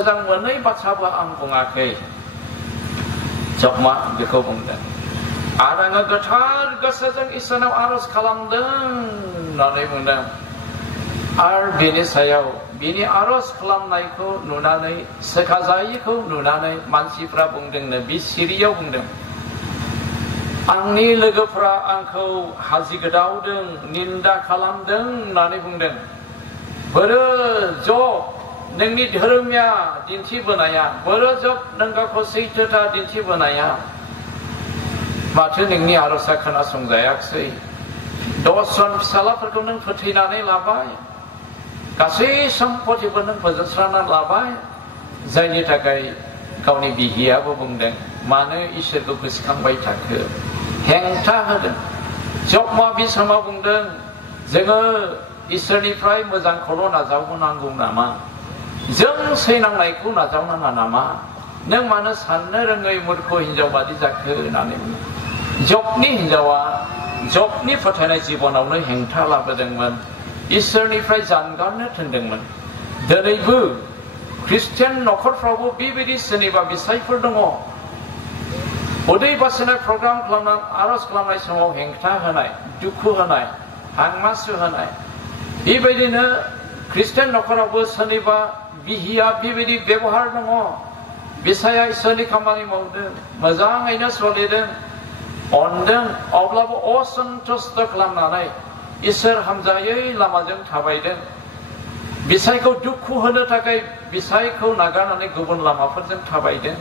मोजां मोनै बाथ्राबो आं बुङाखै जगमा बेखौ बुंदों आरो आङो गोथार गोसोजों इसोरनाव आरज खालामदों होननानै बुंदों आरो बेनि सायाव बिनि आरज खालामनायखौ नुनानै सोखाजायैखौ नुनानै मानसिफ्रा बुंदोंनो बि सिरियाव बुंदों आंनि लोगोफ्रा आंखौ हाजि गोदावदों निन्दा खालामदों होननानै बुंदों बोरो जब नोंनि धोरोमिया दिन्थिबोनाया बोरो जब नों गावखौ सैथोथा दिन्थिबोनाया माथो नोंनि आरजआ खोनासंजायाखिसै 10 जन फिसालाफोरखौ नों फोथैनानै लाबाय गासै सम्पतिबो नों फोजोबस्रांनानै लाबाय जायनि थाखाय गावनि बिहियाबो बुंदों मानो इसोरखौ गोसोखांबाय थाखो हेंथा होदों जगमा बि समाव बुंदों जोङो इसोरनिफ्राय मोजांखौल' नाजावनांगौ नामा जों सैनांनायखौ नाजावनाङा नामा नों मानो साननो रोङै मूर्ख हिनजाव बादि जाखो होननानै बुङो जबनि हिनजावा जबनि फोथायनाय जिबनावनो हेंथा लाबोदोंमोन इसोरनिफ्राय जानगारनो थिनदोंमोन दिनैबो ख्रिस्टियान न'खरफ्रावबो बेबायदि सोरनिबा बिसायफोर दङ उदै बासिनाय प्रग्राम खालामनाय आरज खालामनाय समाव हेंथा होनाय दुखु होनाय हांमासु होनाय बेबायदिनो ख्रिस्टियान न'खरावबो सोरनिबा बिहिया बेबायदि बेबहार दङ बिसाया इसोरनि खामानि मावदों मोजाङैनो सोलिदों अनदों अब्लाबो असन्तुष्ट खालामनानै इसोर हामजायै लामाजों थाबायदों बिसायखौ दुखु होनो थाखाय बिसायखौ नागारनानै गुबुन लामाफोरजों थाबायदों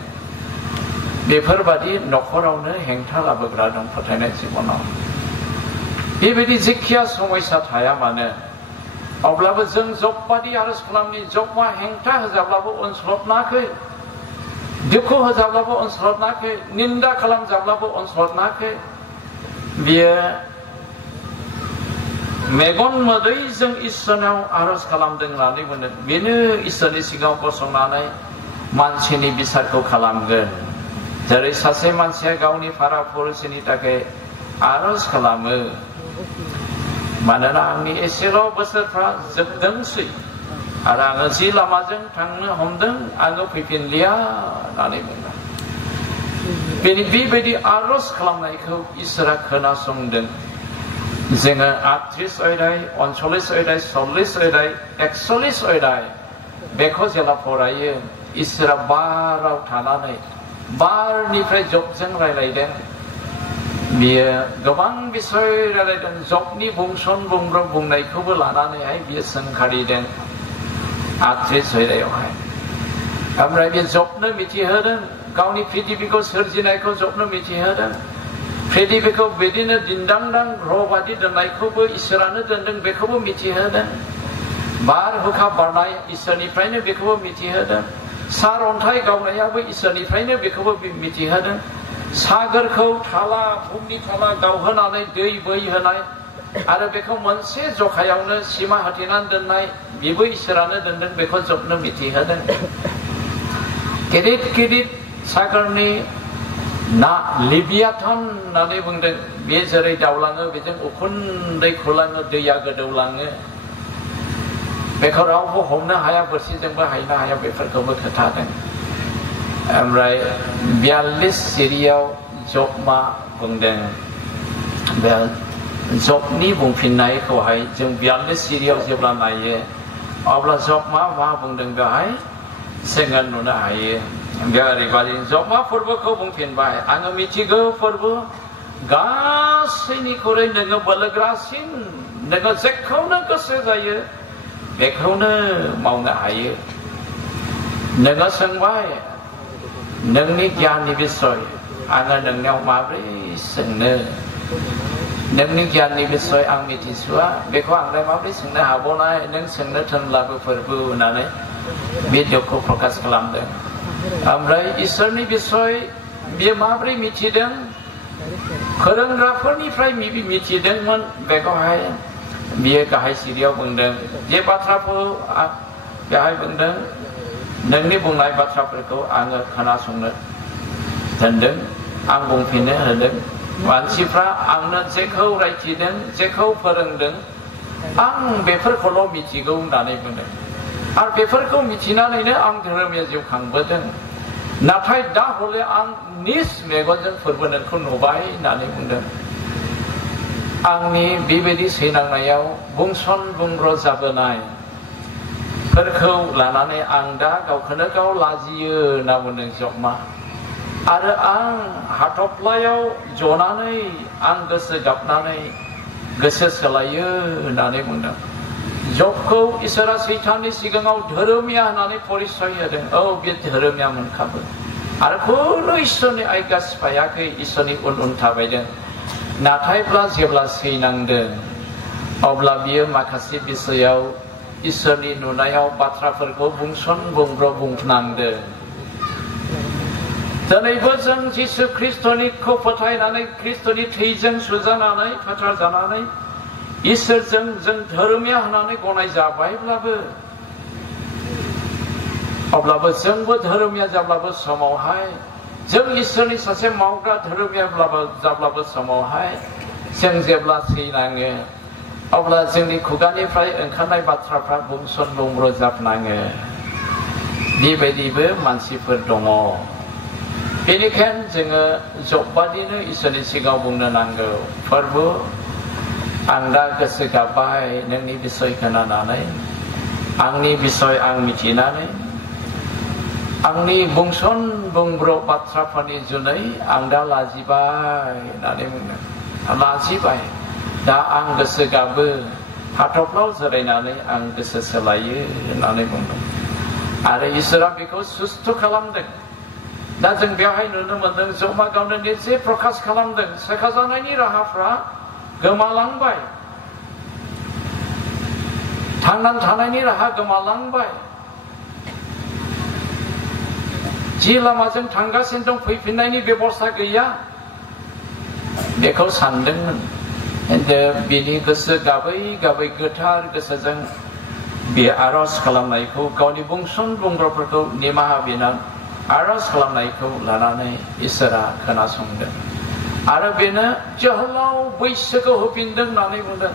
बेफोरबादि न'खरावनो हेंथा लाबोग्रा दं फोथायनाय जिबनाव बेबायदि जेखिया समयसा थाया मानो अब्लाबो जों जबबादि आरज खालामनि जबमा हेंथा होजाब्लाबो अनस्लदनाखै दुखु होजाब्लाबो अनस्लदनाखै निन्दा खालामजाब्लाबो अनस्लदनाखै बियो मेगन मोदै जों इसोरनाव आरज खालामदों होननानै बुंदों बेनो इसोरनि सिगाङाव गसंनानै मानसिनि बिसारखौ खालामगोन जेरै सासे मानसिया गावनि फारा फरिसिनि थाखाय आरज खालामो मानोना आंनि एसेल' बोसोरफ्रा जोबदोंसै आरो आङो जि लामाजों थांनो हमदों आङो फैफिनलिया होननानै बुंदों बेबायदि आरज खालामनायखौ इसोरा खोनासंदों जोङो 38 अध्याय 39 अध्याय 40 अध्याय 41 अध्याय बेखौ जेला फरायो इसोरा बाराव थानानै बारनिफ्राय जबजों रायलायदों बियो गोबां बिसय रायलायदों जबनि बुंसन बुंब्रब बुंनायखौबो लानानैहाय बियो सोंखारिदों 38 अध्यायावहाय ओमफ्राय बे जबनो मिथिहोदों गावनि पृथिबीखौ सोरजिनायखौ जबनो मिथिहोदों पृथिबीखौ बिदिनो दिन्दांदां ग्रह बादि दोननायखौबो इसोरानो दोनदों बेखौबो मिथिहोदों बारहुंखा बारनाय इसोरनिफ्रायनो बेखौबो मिथिहोदों सार अन्थाइ गावनायाबो इसोरनिफ्रायनो बेखौबो मिथिहोदों सागोरखौ थाला भुमनि थाला गावहोनानै दै बोहैहोनाय आरो बेखौ मोनसे जखायावनो सिमा होथेनानै दोननाय बेबो इसोरानो दोनदों बेखौ जबनो मिथिहोदों गिदिर गिदिर सागरनि ना लिबियाथन होननानै बुंदों बे जेरै दावलाङो बेजों उखुन्दै खुलाङो दैया गोदौलाङो बेखौ रावबो हमनो हाया बोरसिजोंबो हायनो हाया बेफोरखौबो खोन्थादों ओमफ्राय 42 सिरियाव जबमा बुंदों बे जबनि बुंफिननायखौहाय जों 42 सिरियाव जेब्ला नायो अब्ला जबमा मा बुंदों बेवहाय जोङो नुनो हायो बेयाव ओरैबादि जबमा फोरबोखौ बुंफिनबाय आङो मिथिगौ फोरबो गासैनिख्रुइ नोङो बोलोग्रासिन नोङो जेखौनो गोसो जायो बेखौनो मावनो हायो नोङो सोंबाय नोंनि गियाननि बिसय आङो नोंनियाव माब्रै सोंनो नोंनि गियाननि बिसय आं मिथिसुवा बेखौ आंलाय माब्रै सोंनो हाबावनाय नों सोंनो थोनब्लाबो फोरबो होननानै बे दुखु प्रकाश खालामदों ओमफ्राय इसोरनि बिसय बियो माब्रै मिथिदों फोरोंग्राफोरनिफ्राय मिथिदोंमोन बेखौहाय बियो गाहाय सिरियाव बुंदों जे बाथ्राखौ बेहाय बुंदों नोंनि बुंनाय बाथ्राफोरखौ आङो खोनासंनो दोनदों आं बुंफिननो होदों मानसिफ्रा आंनो जेखौ रायथिदों जेखौ फोरोंदों आं बेफोरखौल' मिथिगौ होननानै बुंदों आरो बेफोरखौ मिथिनानैनो आं धोरोमनि जिउ खांबोदों नाथाय दा हले आं निज मेगनजों फोरबो नोंखौ नुबाय होननानै बुंदों आंनि बेबायदि सैनांनायाव बुंसन बुंग्र जाबोनाय फोरखौ लानानै आं दा गावखौनो गाव लाजियो होनना बुंदों जबमा आरो आं हाथफ्लायाव जनानै आं गोसो गाबनानै गोसो सोलायो होननानै बुंदों जबखौ इसोरा सैताननि सिगाङाव धोरोमिया होननानै परिचय होदों औ बे धोरोमिया मोनखाबो आरो खुनु इसोरनि आज्ञा सिफायाखै इसोरनि उन उन थाबायदों नाथायब्ला जेब्ला सैनांदों अब्ला बियो माखासे बिसयाव इसोरनि नुनायाव बाथ्राफोरखौ बुंसन बुंब्र बुंनांदों दिनैबो जों जिसु ख्रिस्ट'निखौ फोथायनानै ख्रिस्ट'नि थैजों सुजानानै फोथार जानानै इसोरजों जों धोरोमिया होननानै गनाय जाबायब्लाबो अब्लाबो जोंबो धोरोमिया जाब्लाबो समावहाय जों इसोरनि सासे मावग्रा धोरोमिया जाब्लाबो समावहाय जों जेब्ला थैनाङो अब्ला जोंनि खुगानिफ्राय ओंखारनाय बाथ्राफ्रा बुंसन बुंब्र जाबनाङो बेबायदिबो मानसिफोर दङ बेनिखायनो जोङो जबबादिनो इसोरनि सिगाङाव बुंनो नांगौ फोरबो आं दा गोसो गाबबाय नोंनि बिसय खोनानानै आंनि बिसय आं मिथिनानै आंनि बुंसन बुंब्र बाथ्राफोरनि जुनै आं दा लाजिबाय होननानै बुंदों लाजिबाय दा आं गोसो गाबो हाथफ्लाव जिरायनानै आं गोसो सोलायो होननानै बुंदों आरो इसोरा बेखौ सुस्थ' खालामदों दा जों बेवहाय नुनो मोनदों जमा गावनो निजे प्रकाश खालामदों सोखाजानायनि राहाफ्रा गोमालांबाय थांनानै थानायनि राहा गोमालांबाय जि लामाजों थांगासिनो दं फैफिननायनि बेबस्था गैया बेखौ सानदोंमोन बिनि गोसो गाबै गाबै गोथार गोसोजों बे आरज खालामनायखौ गावनि बुंसन बुंग्राफोरखौ निमाहा बिना आरज खालामनायखौ लानानै इसोरा खोनासंदों आरो बेनो जोहोलाव बैसोखौ होफिनदों होननानै बुंदों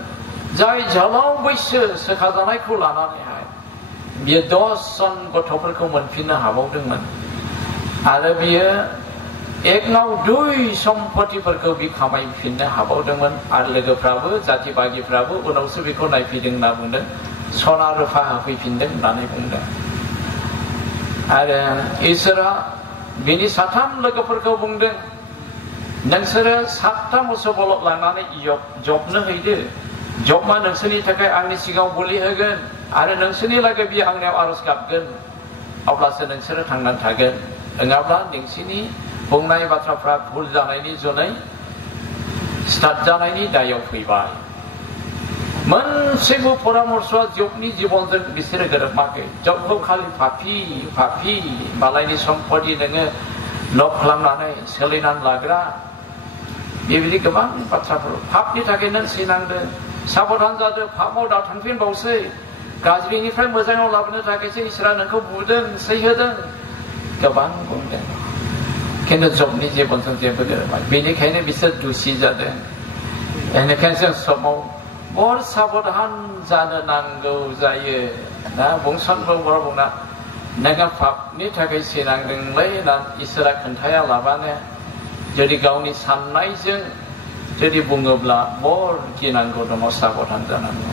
जाय जोहोलाव बैसो सोखाजानायखौ लानानैहाय बियो 10 जन गथ'फोरखौ मोनफिननो हाबावदोंमोन आरो बियो एकनाव 2 सम्पतिफोरखौ बि खामायफिननो हाबावदोंमोन आरो लोगोफ्राबो जाथि बागिफ्राबो उनावसो बेखौ नायफैदों होनना बुंदों सना रुफा होफैफिनदों होननानै बुंदों आरो इसोरा बिनि 3 लोगोफोरखौ बुंदों नोंसोरो 7 मोसौ बलद लांनानै जबनो हैदो जबमा नोंसोरनि थाखाय आंनि सिगाङाव बोलि होगोन आरो नोंसोरनि लागै बियो आंनियाव आरज गाबगोन अब्लासो नोंसोरो थांनानै थागोन नङाब्ला नोंसोरनि बुंनाय बाथ्राफ्रा भुल जानायनि जुनै स्टार्ट जानायनि दायाव फैबाय मोनसेबो परामर्शआ जबनि जिबनजों बिसोरो गोरोबाखै जबखौ खालि फाफि मालायनि सम्पति नोङो लब खालामनानै सोलिनानै लाग्रा बेबायदि गोबां बाथ्राफोर पापनि थाखाय नों सैनांदों साबधान जादों पापाव दा थांफिनबावसै गाज्रिनिफ्राय मोजाङाव लाबोनो थाखायसो इसोरा नोंखौ बुदों सैहोदों गोबां बुंदों खिन्थु जबनि जिबनजों जेबो गोरोबाखै बेनिखायनो बिसोर दुसि जादों बेनिखायनो जों समाव बर साबधान जानो नांगौ जायो ना बुंसन बुंब्र बुंना नोङो पापनि थाखाय सैनांदोंलै होनना इसोरा खोन्थाया लाबानो जुदि गावनि साननायजों जुदि बुङोब्ला बर गिनांगौ दङ साबधान जानांगौ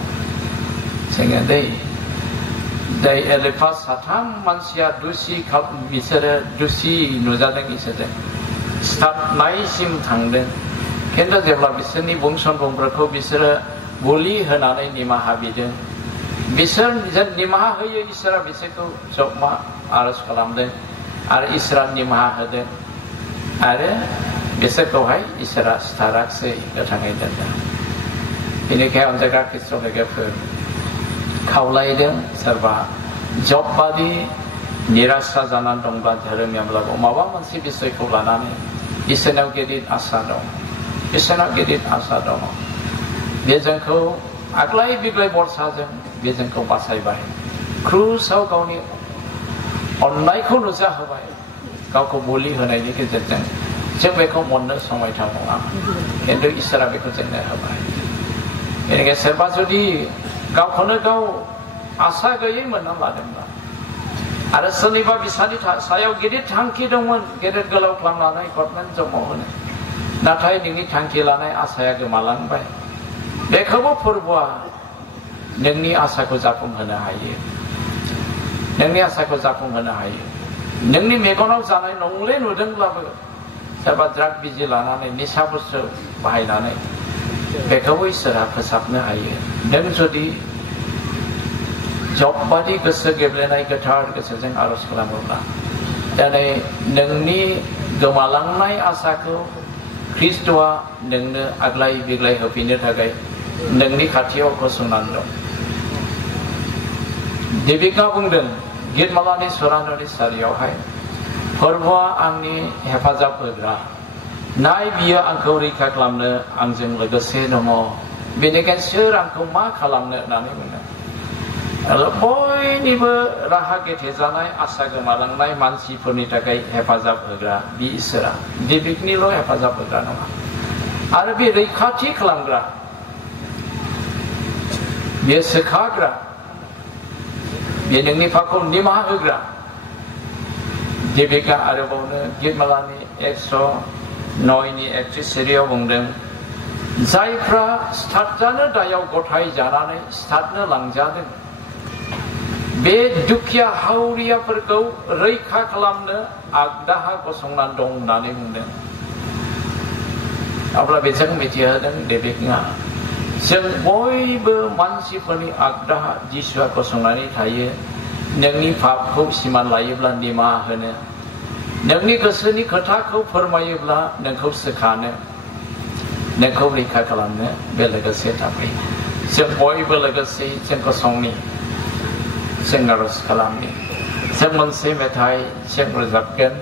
जोङो दै एलेफा 3 मानसिया बिसोरो दुसि नुजादों इसोरजों स्टार्टनायसिम थांदों खिन्थु जेब्ला बिसोरनि बुंसन बुंब्रखौ बिसोरो बोलि होनानै निमाहा बिदों बिसोर निमाहा होयो इसोरा बिसोरखौ जबमा आरज खालामदों आरो इसोरा निमाहा होदों आरो बिसोरखौहाय इसोरा सिथाराखसै गोथाङै दोनदों बेनिखायनो अनजाग्रा ख्रिस्ट' लोगोफोर खावलायदों सोरबा जबबादि निराशा जानानै दंब्ला धोरोमियाब्लाबो माबा मोनसे बिसयखौ लानानै इसोरनाव गिदिर आसा दं इसोरनाव गिदिर आसा दङ बे जोंखौ आग्लाय बिग्लाय बरसाजों बे जोंखौ बासायबाय क्रुसाव गावनि अननायखौ नुजाहोबाय गावखौ बोलि होनायनि गेजेरजों जों बेखौ मोननो समायथाव नङा खिन्थु इसोरा बेखौ जोंनो होबाय बेनिखायनो सोरबा जुदि गावखौनो गाव आसा गैयै मोनना लादोंब्ला आरो सोरनिबा बिसानि सायाव गिदिर थांखि दंमोन गेदेर गोलाव खालामनानै गभर्नमेन्ट जब मावहोनो नाथाय नोंनि थांखि लानाय आसाया गोमालांबाय बेखौबो फोरबोआ नोंनि आसाखौ जाफुंहोनो हायो नोंनि आसाखौ जाफुंहोनो हायो नोंनि मेगनाव जानाय नंले नुदोंब्लाबो सोरबा द्राग बिजि लानानै निसा बुस्थु बाहायनानै बेखौबो इसोरा फोसाबनो हायो नों जुदि जब बादि गोसो गेब्लेनाय गोथार गोसोजों आरज खालामोब्ला दिनै नोंनि गोमालांनाय आसाखौ ख्रिस्ट'आ नोंनो आग्लाय बिग्लाय होफिननो थाखाय नोंनि खाथियाव गसंनानै दं देबिका बुंदों गितमालानि सुराननि सारियावहाय फोरबोआ आंनि हेफाजाब होग्रा नाय बियो आंखौ रैखा खालामनो आंजों लोगोसे दङ बेनिखायनो सोर आंखौ मा खालामनो होननानै बुंदों बयनिबो राहा गेथेजानाय आसा गोमालांनाय मानसिफोरनि थाखाय हेफाजाब होग्रा बे इसोरा देबिकनिल' हेफाजाब होग्रा नङा आरो बे रैखाथि खालामग्रा बे सोखाग्रा बे नोंनि फाखौ निमाहा होग्रा देबिका आरोबावनो गितमालानि 109नि 31 सिरियाव बुंदों जायफ्रा सिथारजानो दायाव गथाय जानानै सिथारनो लांजादों बे दुखिया हावरियाफोरखौ रैखा खालामनो आगदाहा गसंनानै दं होननानै बुंदों अब्ला बेजों मिथिहोदों देबिका जों बयबो मानसिफोरनि आगदाहा जिसुआ गसंनानै थायो नोंनि पापखौ सिमान लायोब्ला निमाहा होनो नोंनि गोसोनि खोथाखौ फोरमायोब्ला नोंखौ सोखानो नोंखौ रैखा खालामनो बे लोगोसे थाफैयो जों बयबो लोगोसे जों गसंनि जों आरज खालामनि जों मोनसे मेथाइ जों रोजाबगोन